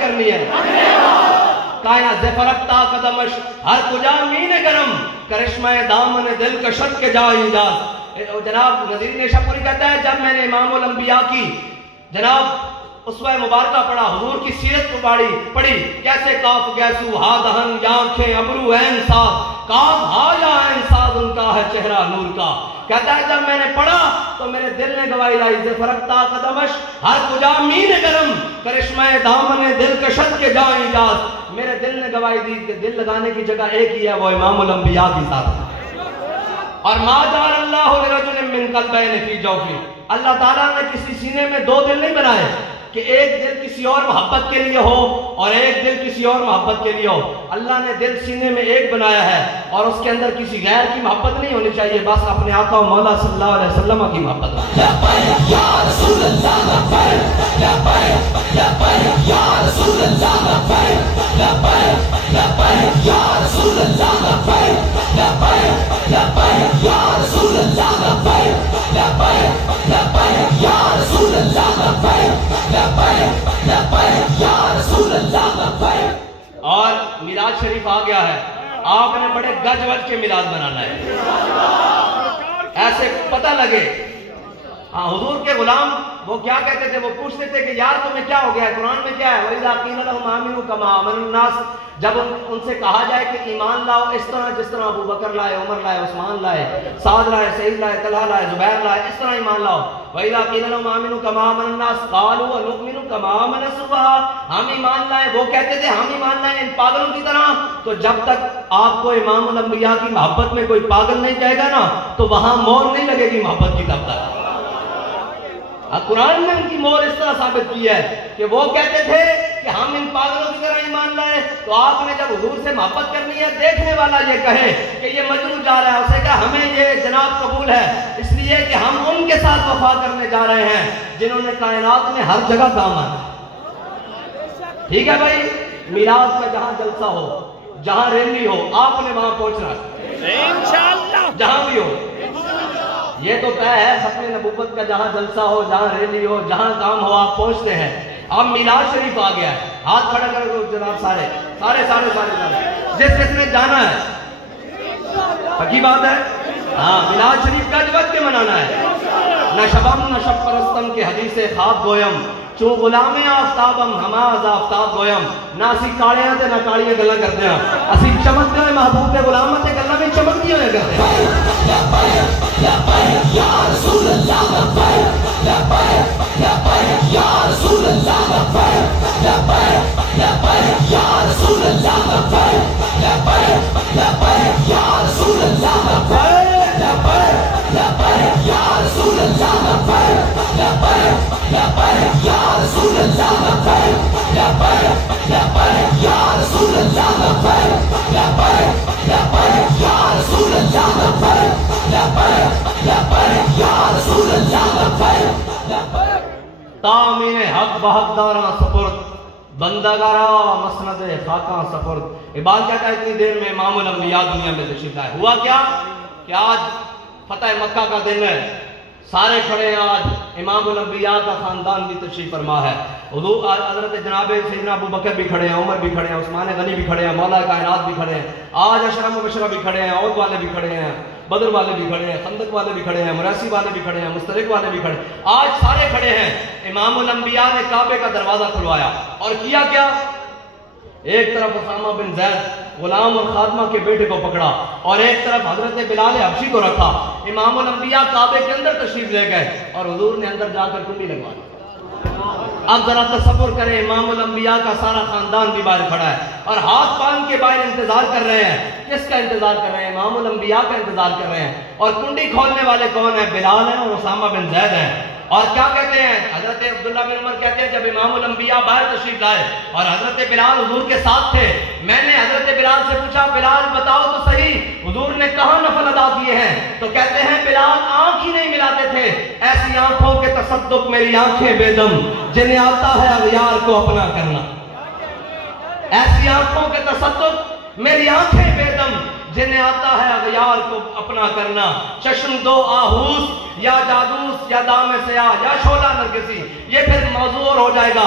کرنی ہے؟ کائنات زفرکتا قدمش ہر کجا مین گرم کرشمہ دامن دل کشت کے جا ایجاد۔ جناب نذیر نیشہ پوری کہتا ہے جب میں نے امام الانبیاء کی جناب اسوہ مبارکہ پڑھا، حضور کی سیرت کو پڑھی، کیسے کاف گیسو ہا دہن یا آنکھیں ابرو عین ساز، کاف ہا یا عین ساز ان کا ہے چہرہ نور کا۔ کہتا ہے جب میں نے پڑھا تو میرے دل نے گواہی لائی، زفرکتا قدمش ہر کجا مین گرم کرشمہ دامن دل کشت کے جا ایجاد۔ میرے دل نے گواہی دی کہ دل لگانے کی جگہ ایک ہی ہے، وہ امام الانبیاء کی ذات ہے۔ اور ما جعل اللہ لرجل من قلبین فی جوفہ، اللہ تعالیٰ نے کسی سینے میں دو دل نہیں بنائے کہ ایک دل کسی اور محبت کے لیے ہو اور ایک دل کسی اور محبت کے لیے ہو۔ اللہ نے دل سینے میں ایک بنایا ہے اور اس کے اندر کسی غیر کی محبت نہیں ہونی چاہیے، بس اپنے آقا و مولا صلی اللہ علیہ وسلم کی محبت ہو۔ یا رسول اللہ لبیک لبیک لبیک یا رسول اللہ لبیک لبیک لبیک یا رسول اللہ لبیک لبیک لبیک یا رسول اللہ لبیک لبیک لبیک یا رسول اللہ لبیک لبیک لبیک یا رسول اللہ لبیک۔ اور میلاد شریف آ گیا ہے، آپ نے بڑے گج وج کے میلاد بنانا ہے، ایسے پتہ لگے۔ ہاں حضور کے غلام وہ کیا کہتے تھے، وہ پوچھتے تھے کہ یار تمہیں کیا ہو گیا ہے، قرآن میں کیا ہے وَإِذَا قِيلَ لَهُمْ آمِنُوا كَمَا آمَنَ النَّاسُ، جب ان سے کہا جائے کہ ایمان لاؤ اس طرح جس طرح ابو بکر لائے، عمر لائے، عثمان لائے، سعد لائے، سعید لائے، طلحہ لائے، زبیر لائے، اس طرح ایمان لاؤ۔ وَإِذَا قِيلَ لَهُمْ آمِنُوا كَمَا آمَنَ النَّاسُ قَالُوا وَنُؤْمِنُ كَمَا آمَنَ السُّفَهَاءُ، ہم ایمان لائے، وہ کہتے تھے ہم ایمان لائے ان پاگلوں کی طرح۔ تو جب تک آپ کو امام الانبیاء کی محبت میں کوئی پاگل نہیں کہے گا نا تو وہاں مور نہیں لگے گی محبت کی تب تک۔ قرآن نے ان کی مور اس طرح ثابت کی ہے کہ وہ کہتے تھے کہ ہم ان پاگلوں کی طرح ایمان لائے، تو آپ نے جب حضور سے محبت کرنی ہے، دیکھنے والا یہ کہے کہ یہ مجنون جا رہا ہے، اسے کہا ہمیں یہ جناب قبول ہے، اس لیے کہ ہم ان کے ساتھ وفا کرنے جا رہے ہیں جنہوں نے کائنات میں ہر جگہ کام آنا۔ ٹھیک ہے بھائی، میلاد کا جہاں جلسہ ہو، جہاں ریلی ہو، آپ نے وہاں پہنچنا ہے انشاءاللہ، جہاں بھی ہو۔ یہ تو طے ہے ختم نبوت کا، جہاں جلسہ ہو، جہاں ریلی ہو، جہاں کام ہو، آپ پہنچتے ہیں۔ اب میلاد شریف آ گیا ہے، ہاتھ کھڑا کرو جناب، سارے جس جس نے جانا ہے، پکی بات ہے، ہاں میلاد شریف کا جوت کے منانا ہے۔ نہ شبم نہ شب پرستم کے حدیث خواب گویم، چون غلام آفتابم ہما از آفتاب گویم، نہ اسی کاڑیاں تے نہ کاڑیاں گلاں کرتے ہیں، اسی چمکتے ہوئے محبوب کے غلامت تے گلاں بھی چمکتی ہوئے کرتے ہیں۔ یا رسول اللہ لبیک لبیک لبیک یا رسول اللہ لبیک لبیک لبیک یا رسول اللہ لبیک لبیک لبیک یا رسول اللہ لبیک لبیک لبیک یا رسول اللہ لبیک لبیک لبیک یا رسول اللہ لبیک لبیک لبیک یا رسول اللہ لبیک لبیک لبیک یا رسول اللہ لبیک لبیک لبیک یا رسول اللہ لبیک لبیک۔ تامین حق بحق داراں سپرد، بندگارا مسند خاکاں سپرد۔ اقبال کہتا ہے اتنی دیر میں امام الانبیاء دنیا میں تشریف لائے۔ ہوا کیا کہ آج فتح مکہ کا دن ہے، سارے کھڑے ہیں، آج امام الانبیاء کا خاندان بھی تشریف فرما ہے۔ حضرت جناب سیدنا ابو بکر بھی کھڑے ہیں، عمر بھی کھڑے ہیں، عثمان غنی بھی کھڑے ہیں، مولا کائنات بھی کھڑے ہیں، آج عشرہ مبشرہ بھی کھڑے ہیں، عہد والے بھی کھڑے ہیں، بدر والے بھی کھڑے ہیں، خندق والے بھی کھڑے ہیں، مراسی والے بھی کھڑے ہیں، مسترق والے بھی کھڑے ہیں، آج سارے کھڑے ہیں۔ امام الانبیاء نے کعبے کا دروازہ کھلوایا اور کیا کیا، ایک طرف اسامہ بن زید غلام اور خادمہ کے بیٹے کو پکڑا اور ایک طرف حضرت بلال حبشی کو رکھا۔ امام الانبیاء کعبے کے اندر تشریف لے گئے اور حضور نے اندر جا کر کنڈی لگوا دی۔ اب ذرا تصور کریں، امام الانبیاء کا سارا خاندان بھی باہر کھڑا ہے اور ہاتھ باندھ کے باہر انتظار کر رہے ہیں۔ کس کا انتظار کر رہے ہیں؟ امام الانبیاء کا انتظار کر رہے ہیں۔ اور کنڈی کھولنے والے کون ہیں؟ بلال ہیں اور اسامہ بن زید ہیں۔ اور کیا کہتے ہیں؟ حضرت عبداللہ بن عمر کہتے ہیں جب امام الانبیاء باہر تشریف لائے اور حضرت بلال حضور کے ساتھ تھے، میں نے حضرت بلال سے پوچھا بلال بتاؤ تو صحیح حضور نے کہاں نفل ادا کیے ہیں؟ تو کہتے ہیں بلال آنکھ ہی نہیں ملاتے تھے، ایسی آنکھوں کے تصدق میری آنکھیں بے دم جنہیں آتا ہے اغیار کو اپنا کرنا۔ ایسی آنکھوں کے تصدق میری آنکھیں بے دم جنہیں آتا ہے اغیار کو اپنا کرنا۔ چشم دو آہوس یا جادوس یا دام سیاہ یا شعلہ نرگسی، یہ پھر موضوع اور ہو جائے گا۔